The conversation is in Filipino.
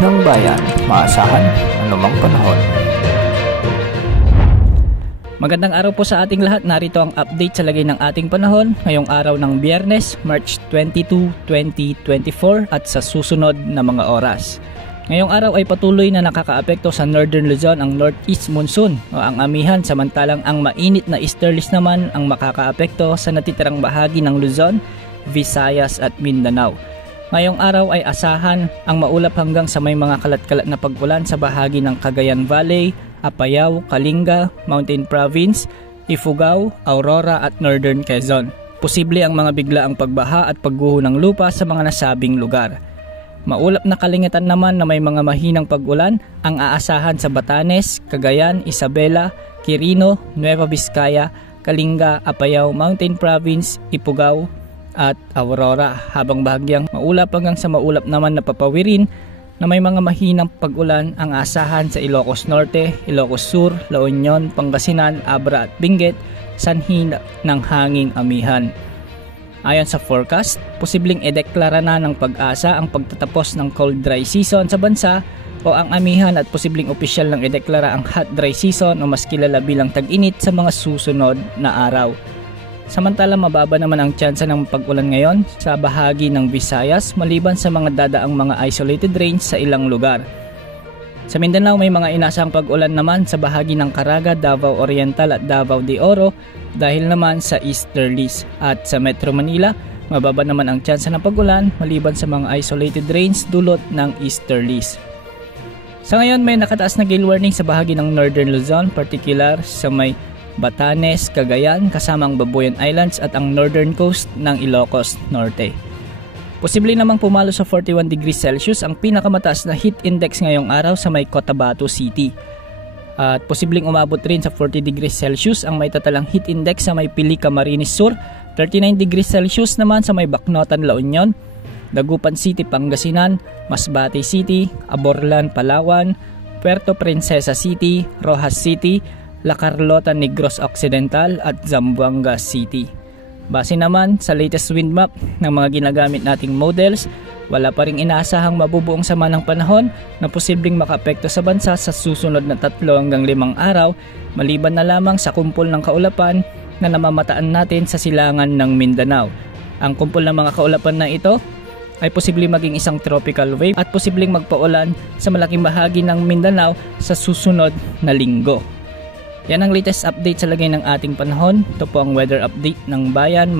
ng bayan, maasahan anumang panahon. Magandang araw po sa ating lahat. Narito ang update sa lagay ng ating panahon ngayong araw ng Biyernes, March 22, 2024 at sa susunod na mga oras. Ngayong araw ay patuloy na nakakaapekto sa Northern Luzon ang Northeast Monsoon o ang amihan, samantalang ang mainit na easterlies naman ang makakaapekto sa natitirang bahagi ng Luzon, Visayas at Mindanao. Ngayong araw ay asahan ang maulap hanggang sa may mga kalat-kalat na pag-ulan sa bahagi ng Cagayan Valley, Apayao, Kalinga, Mountain Province, Ifugao, Aurora at Northern Quezon. Posible ang mga biglaang pagbaha at pagguho ng lupa sa mga nasabing lugar. Maulap na kalingitan naman na may mga mahinang pag-ulan ang aasahan sa Batanes, Cagayan, Isabela, Quirino, Nueva Vizcaya, Kalinga, Apayao, Mountain Province, Ifugao at Aurora, habang bahagyang maulap hanggang sa maulap naman na papawirin na may mga mahinang pag-ulan ang asahan sa Ilocos Norte, Ilocos Sur, La Union, Pangasinan, Abra at Benguet, sanhi ng hanging amihan. Ayon sa forecast, posibleng ideklara na ng Pag-asa ang pagtatapos ng cold dry season sa bansa o ang amihan at posibleng opisyal ng ideklara ang hot dry season o mas kilala bilang tag-init sa mga susunod na araw. Samantala, mababa naman ang tsansa ng pag-ulan ngayon sa bahagi ng Visayas maliban sa mga dadaang mga isolated rains sa ilang lugar. Sa Mindanao may mga inasang pag-ulan naman sa bahagi ng Caraga, Davao Oriental at Davao de Oro dahil naman sa easterlies. At sa Metro Manila, mababa naman ang tsansa ng pag-ulan maliban sa mga isolated rains dulot ng easterlies. Sa ngayon may nakataas na gale warning sa bahagi ng Northern Luzon, particular sa may Batanes, Cagayan, kasamang Babuyan Islands at ang northern coast ng Ilocos Norte. Posible namang pumalo sa 41 degrees Celsius ang pinakamataas na heat index ngayong araw sa may Cotabato City. At posibleng umabot rin sa 40 degrees Celsius ang may tatalang heat index sa may Pili, Camarines Sur, 39 degrees Celsius naman sa may Bacnotan, La Union, Dagupan City, Pangasinan, Masbate City, Aborlan, Palawan, Puerto Princesa City, Rojas City, La Carlota, Negros Occidental at Zamboanga City. Base naman sa latest wind map ng mga ginagamit nating models, wala pa ring inaasahang mabubuong sama ng panahon na posibleng makaapekto sa bansa sa susunod na 3 hanggang 5 araw, maliban na lamang sa kumpol ng kaulapan na namamataan natin sa silangan ng Mindanao. Ang kumpol ng mga kaulapan na ito ay posibleng maging isang tropical wave at posibleng magpaulan sa malaking bahagi ng Mindanao sa susunod na linggo. Yan ang latest update sa lagay ng ating panahon. Ito po ang weather update ng bayan.